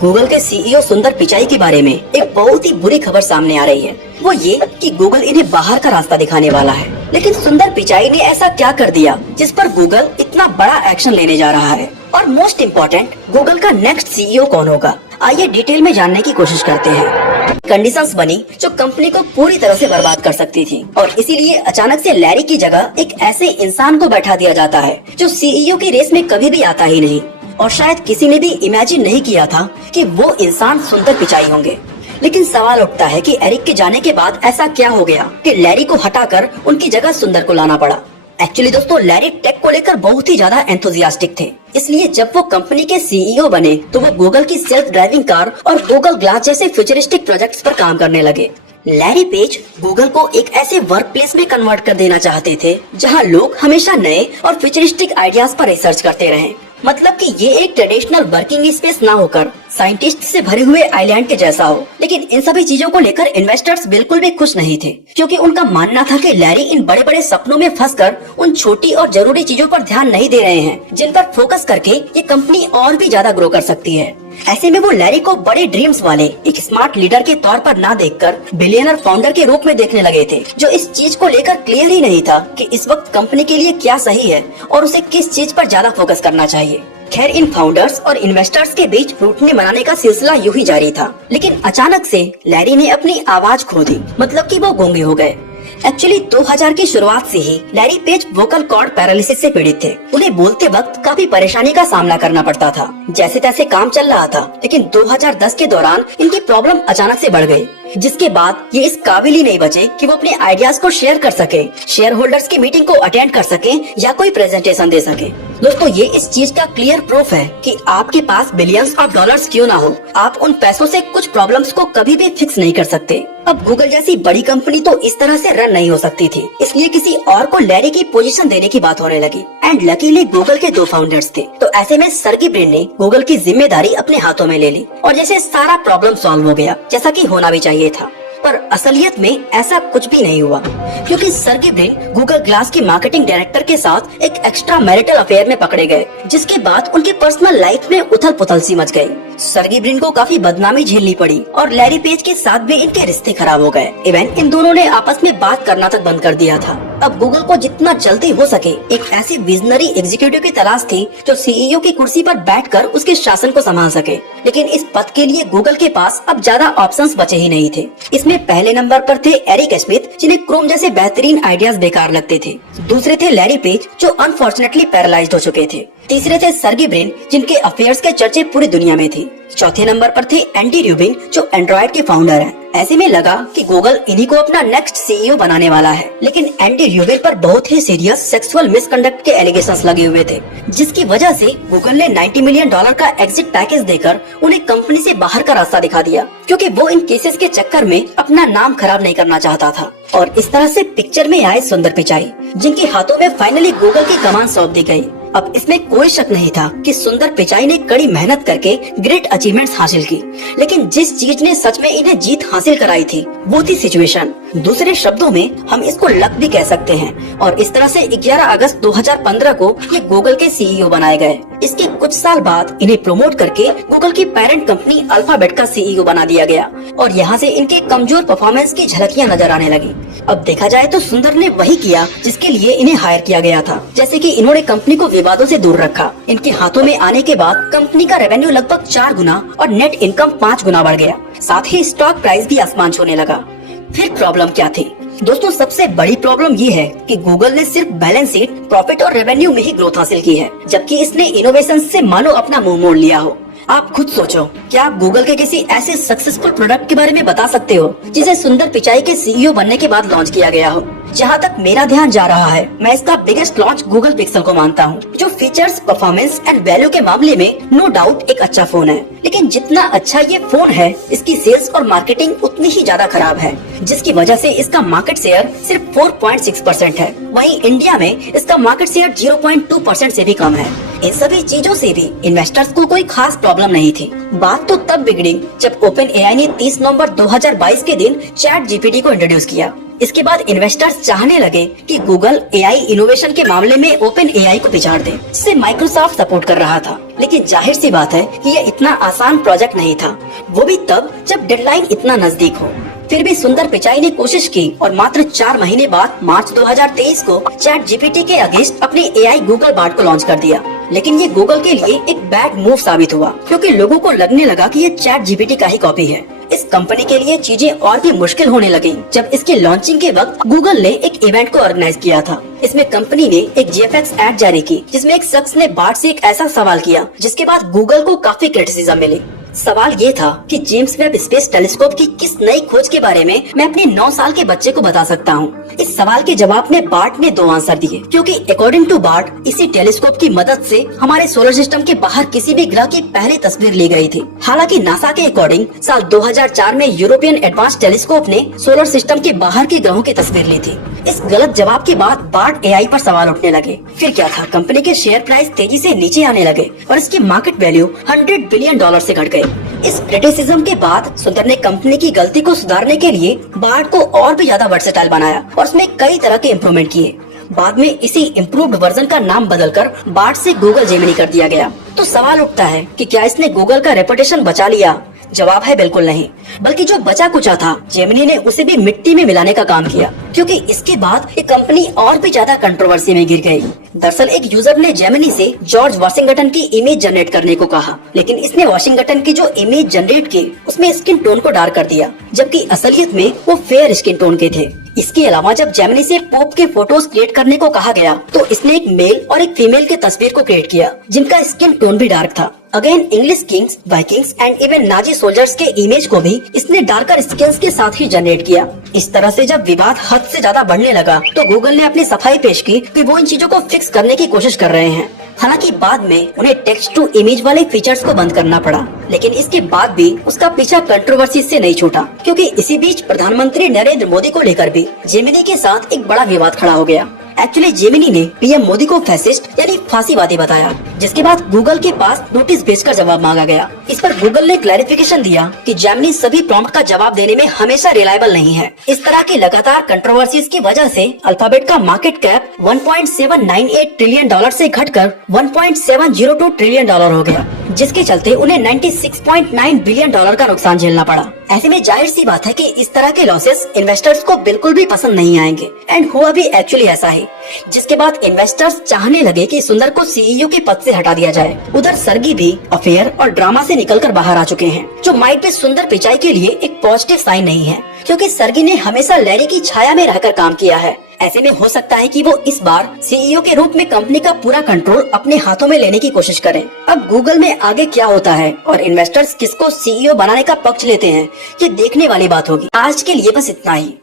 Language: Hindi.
गूगल के सीईओ सुंदर पिचाई के बारे में एक बहुत ही बुरी खबर सामने आ रही है। वो ये कि गूगल इन्हें बाहर का रास्ता दिखाने वाला है। लेकिन सुंदर पिचाई ने ऐसा क्या कर दिया जिस पर गूगल इतना बड़ा एक्शन लेने जा रहा है? और मोस्ट इम्पोर्टेंट, गूगल का नेक्स्ट सीईओ कौन होगा? आइए डिटेल में जानने की कोशिश करते हैं। कंडीशंस बनी जो कंपनी को पूरी तरह से बर्बाद कर सकती थी, और इसीलिए अचानक से लैरी की जगह एक ऐसे इंसान को बैठा दिया जाता है जो सीईओ की रेस में कभी भी आता ही नहीं, और शायद किसी ने भी इमेजिन नहीं किया था कि वो इंसान सुंदर पिचाई होंगे। लेकिन सवाल उठता है कि एरिक के जाने के बाद ऐसा क्या हो गया कि लैरी को हटाकर उनकी जगह सुंदर को लाना पड़ा। एक्चुअली दोस्तों, लैरी टेक को लेकर बहुत ही ज्यादा एंथुजियास्टिक थे, इसलिए जब वो कंपनी के सीईओ बने तो वो गूगल की सेल्फ ड्राइविंग कार और गूगल ग्लास जैसे फ्यूचरिस्टिक प्रोजेक्ट्स पर काम करने लगे। लैरी पेज गूगल को एक ऐसे वर्क प्लेस में कन्वर्ट कर देना चाहते थे जहां लोग हमेशा नए और फ्यूचरिस्टिक आइडियाज पर रिसर्च करते रहें। मतलब कि ये एक ट्रेडिशनल वर्किंग स्पेस ना होकर साइंटिस्ट से भरे हुए आइलैंड के जैसा हो। लेकिन इन सभी चीजों को लेकर इन्वेस्टर्स बिल्कुल भी खुश नहीं थे, क्योंकि उनका मानना था कि लैरी इन बड़े बड़े सपनों में फंसकर उन छोटी और जरूरी चीजों पर ध्यान नहीं दे रहे हैं जिन पर फोकस करके ये कंपनी और भी ज्यादा ग्रो कर सकती है। ऐसे में वो लैरी को बड़े ड्रीम्स वाले एक स्मार्ट लीडर के तौर पर ना देखकर बिलियनर फाउंडर के रूप में देखने लगे थे, जो इस चीज को लेकर क्लियर ही नहीं था कि इस वक्त कंपनी के लिए क्या सही है और उसे किस चीज पर ज्यादा फोकस करना चाहिए। खैर, इन फाउंडर्स और इन्वेस्टर्स के बीच रूठने मनाने का सिलसिला यूं ही जारी था, लेकिन अचानक से लैरी ने अपनी आवाज खो दी, मतलब कि वो गूंगे हो गए। एक्चुअली 2000 की शुरुआत से ही Larry Page vocal cord paralysis से पीड़ित थे। उन्हें बोलते वक्त काफी परेशानी का सामना करना पड़ता था। जैसे तैसे काम चल रहा था, लेकिन 2010 के दौरान इनकी प्रॉब्लम अचानक से बढ़ गई, जिसके बाद ये इस काबिल ही नहीं बचे कि वो अपने आइडियाज को शेयर कर सके, शेयर होल्डर्स की मीटिंग को अटेंड कर सके या कोई प्रेजेंटेशन दे सके। दोस्तों, ये इस चीज का क्लियर प्रूफ है कि आपके पास बिलियंस ऑफ डॉलर्स क्यों ना हो, आप उन पैसों से कुछ प्रॉब्लम्स को कभी भी फिक्स नहीं कर सकते। अब गूगल जैसी बड़ी कंपनी तो इस तरह से रन नहीं हो सकती थी, इसलिए किसी और को लैरी की पोजीशन देने की बात होने लगी। एंड लकीली गूगल के 2 फाउंडर्स थे, तो ऐसे में सर्गी ब्रिन ने गूगल की जिम्मेदारी अपने हाथों में ले ली और जैसे सारा प्रॉब्लम सॉल्व हो गया, जैसा कि होना भी चाहिए था। पर असलियत में ऐसा कुछ भी नहीं हुआ, क्योंकि सर्गी ब्रिन गूगल ग्लास के मार्केटिंग डायरेक्टर के साथ एक एक्स्ट्रा मैरिटल अफेयर में पकड़े गए, जिसके बाद उनकी पर्सनल लाइफ में उथल पुथल सी मच गई। सर्गी ब्रिन को काफी बदनामी झेलनी पड़ी और लैरी पेज के साथ भी इनके रिश्ते खराब हो गए। इवन इन दोनों ने आपस में बात करना तक बंद कर दिया था। अब गूगल को जितना जल्दी हो सके एक ऐसी विजनरी एग्जीक्यूटिव की तलाश थी जो सीईओ की कुर्सी पर बैठकर उसके शासन को संभाल सके। लेकिन इस पद के लिए गूगल के पास अब ज्यादा ऑप्शंस बचे ही नहीं थे। इसमें पहले नंबर पर थे एरिक स्मिथ, जिन्हें क्रोम जैसे बेहतरीन आइडियाज बेकार लगते थे। दूसरे थे लैरी पेज, जो अनफॉर्चुनेटली पैरालाइज्ड हो चुके थे। तीसरे थे सर्गी ब्रिन, जिनके अफेयर्स के चर्चे पूरी दुनिया में थी। चौथे नंबर पर थे एंडी र्यूबिन, जो एंड्रॉइड के फाउंडर हैं। ऐसे में लगा कि गूगल इन्हीं को अपना नेक्स्ट सीईओ बनाने वाला है। लेकिन एंडी र्यूबिन पर बहुत ही सीरियस सेक्सुअल मिसकंडक्ट के एलिगेशंस लगे हुए थे, जिसकी वजह से गूगल ने $90 मिलियन का एग्जिट पैकेज देकर उन्हें कंपनी से बाहर का रास्ता दिखा दिया, क्योंकि वो इन केसेस के चक्कर में अपना नाम खराब नहीं करना चाहता था। और इस तरह से पिक्चर में आए सुंदर पिचाई, जिनके हाथों में फाइनली गूगल की कमान सौंप दी गई। अब इसमें कोई शक नहीं था कि सुंदर पिचाई ने कड़ी मेहनत करके ग्रेट अचीवमेंट्स हासिल की, लेकिन जिस चीज ने सच में इन्हें जीत हासिल कराई थी वो थी सिचुएशन। दूसरे शब्दों में हम इसको लक भी कह सकते हैं। और इस तरह से 11 अगस्त 2015 को ये गूगल के सीईओ बनाए गए। इसके कुछ साल बाद इन्हें प्रमोट करके गूगल की पेरेंट कंपनी अल्फाबेट का सीईओ बना दिया गया, और यहाँ से इनके कमजोर परफॉर्मेंस की झलकियाँ नजर आने लगी। अब देखा जाए तो सुंदर ने वही किया जिसके लिए इन्हें हायर किया गया था, जैसे कि इन्होंने कंपनी को विवादों से दूर रखा। इनके हाथों में आने के बाद कंपनी का रेवेन्यू लगभग 4 गुना और नेट इनकम 5 गुना बढ़ गया। साथ ही स्टॉक प्राइस भी आसमान छूने लगा। फिर प्रॉब्लम क्या थी? दोस्तों, सबसे बड़ी प्रॉब्लम ये है कि गूगल ने सिर्फ बैलेंस शीट, प्रॉफिट और रेवेन्यू में ही ग्रोथ हासिल की है, जबकि इसने इनोवेशन से मानो अपना मुंह मोड़ लिया हो। आप खुद सोचो, क्या आप गूगल के किसी ऐसे सक्सेसफुल प्रोडक्ट के बारे में बता सकते हो जिसे सुंदर पिचाई के सीईओ बनने के बाद लॉन्च किया गया हो? जहाँ तक मेरा ध्यान जा रहा है, मैं इसका बिगेस्ट लॉन्च गूगल पिक्सल को मानता हूँ, जो फीचर्स, परफॉर्मेंस एंड वैल्यू के मामले में नो डाउट एक अच्छा फोन है। लेकिन जितना अच्छा ये फोन है, इसकी सेल्स और मार्केटिंग उतनी ही ज्यादा खराब है, जिसकी वजह से इसका मार्केट शेयर सिर्फ 4.6% है। वहीं इंडिया में इसका मार्केट शेयर 0.2% से भी कम है। इन सभी चीजों से भी इन्वेस्टर्स को कोई खास प्रॉब्लम नहीं थी। बात तो तब बिगड़ी जब ओपन एआई ने 30 नवंबर 2022 के दिन चैट जीपीटी को इंट्रोड्यूस किया। इसके बाद इन्वेस्टर्स चाहने लगे कि गूगल एआई इनोवेशन के मामले में ओपन एआई को पिछाड़ दे, जिसे माइक्रोसॉफ्ट सपोर्ट कर रहा था। लेकिन जाहिर सी बात है कि यह इतना आसान प्रोजेक्ट नहीं था, वो भी तब जब डेडलाइन इतना नजदीक हो। फिर भी सुंदर पिचाई ने कोशिश की और मात्र 4 महीने बाद मार्च 2023 को चैट जीपीटी के अगेंस्ट अपने एआई गूगल बार्ड को लॉन्च कर दिया। लेकिन ये गूगल के लिए एक बैड मूव साबित हुआ, क्योंकि लोगों को लगने लगा कि ये चैट जीपीटी का ही कॉपी है। इस कंपनी के लिए चीजें और भी मुश्किल होने लगी जब इसके लॉन्चिंग के वक्त गूगल ने एक इवेंट को ऑर्गेनाइज किया था। इसमें कंपनी ने एक जीएफएक्स एड जारी की, जिसमें एक शख्स ने बार्ड से एक ऐसा सवाल किया जिसके बाद गूगल को काफी क्रिटिसिज्म मिली। सवाल ये था कि जेम्स वेब स्पेस टेलीस्कोप की किस नई खोज के बारे में मैं अपने 9 साल के बच्चे को बता सकता हूँ। इस सवाल के जवाब में बार्ड ने 2 आंसर दिए, क्योंकि अकॉर्डिंग टू बार्ड इसी टेलीस्कोप की मदद से हमारे सोलर सिस्टम के बाहर किसी भी ग्रह की पहली तस्वीर ली गई थी। हालांकि नासा के अकॉर्डिंग साल 2004 में यूरोपियन एडवांस टेलीस्कोप ने सोलर सिस्टम के बाहर के ग्रहों की तस्वीर ली थी। इस गलत जवाब के बाद बार्ड एआई पर सवाल उठने लगे। फिर क्या था, कंपनी के शेयर प्राइस तेजी से नीचे आने लगे और इसकी मार्केट वैल्यू $100 बिलियन से घट गए। इस क्रिटिसिज्म के बाद सुंदर ने कंपनी की गलती को सुधारने के लिए बार्ड को और भी ज्यादा वर्सेटाइल बनाया और उसमें कई तरह के इम्प्रूवमेंट किए। बाद में इसी इम्प्रूव्ड वर्जन का नाम बदलकर बार्ड से गूगल जेमिनी कर दिया गया। तो सवाल उठता है कि क्या इसने गूगल का रेपुटेशन बचा लिया? जवाब है बिल्कुल नहीं, बल्कि जो बचा कुचा था जेमिनी ने उसे भी मिट्टी में मिलाने का काम किया, क्योंकि इसके बाद ये कंपनी और भी ज्यादा कंट्रोवर्सी में गिर गई। दरअसल एक यूजर ने जेमिनी से जॉर्ज वाशिंगटन की इमेज जनरेट करने को कहा, लेकिन इसने वाशिंगटन की जो इमेज जनरेट की उसमें स्किन टोन को डार्क कर दिया, जबकि असलियत में वो फेयर स्किन टोन के थे। इसके अलावा जब जेमिनी से पोप के फोटोज क्रिएट करने को कहा गया तो इसने एक मेल और एक फीमेल के तस्वीर को क्रिएट किया, जिनका स्किन टोन भी डार्क था। Again English Kings, Vikings and even Nazi soldiers के इमेज को भी इसने डार्कर स्किन्स के साथ ही जनरेट किया। इस तरह से जब विवाद हद से ज्यादा बढ़ने लगा तो गूगल ने अपनी सफाई पेश की कि वो इन चीजों को फिक्स करने की कोशिश कर रहे हैं। हालांकि बाद में उन्हें टेक्स्ट टू इमेज वाले फीचर्स को बंद करना पड़ा, लेकिन इसके बाद भी उसका पीछा कंट्रोवर्सी से नहीं छूटा, क्योंकि इसी बीच प्रधानमंत्री नरेंद्र मोदी को लेकर भी जेमिनी के साथ एक बड़ा विवाद खड़ा हो गया। एक्चुअली जेमिनी ने पीएम मोदी को फैसिस्ट यानी फांसीवादी बताया, जिसके बाद गूगल के पास नोटिस भेजकर जवाब मांगा गया। इस पर गूगल ने क्लैरिफिकेशन दिया कि जेमिनी सभी प्रॉम्प्ट का जवाब देने में हमेशा रिलायबल नहीं है। इस तरह की लगातार कंट्रोवर्सीज की वजह से अल्फाबेट का मार्केट कैप $1.798 ट्रिलियन से घटकर $1.702 ट्रिलियन हो गया, जिसके चलते उन्हें $96.9 बिलियन का नुकसान झेलना पड़ा। ऐसे में जाहिर सी बात है कि इस तरह के लॉसेस इन्वेस्टर्स को बिल्कुल भी पसंद नहीं आएंगे, एंड हुआ भी एक्चुअली ऐसा ही, जिसके बाद इन्वेस्टर्स चाहने लगे कि सुंदर को सीईओ के पद से हटा दिया जाए। उधर सर्गी भी अफेयर और ड्रामा से निकलकर बाहर आ चुके हैं, जो माइट पे सुंदर पिचाई के लिए एक पॉजिटिव साइन नहीं है, क्योंकि सर्गी ने हमेशा लैरी की छाया में रहकर काम किया है। ऐसे में हो सकता है कि वो इस बार सीईओ के रूप में कंपनी का पूरा कंट्रोल अपने हाथों में लेने की कोशिश करें। अब गूगल में आगे क्या होता है और इन्वेस्टर्स किसको सीईओ बनाने का पक्ष लेते हैं, ये देखने वाली बात होगी। आज के लिए बस इतना ही।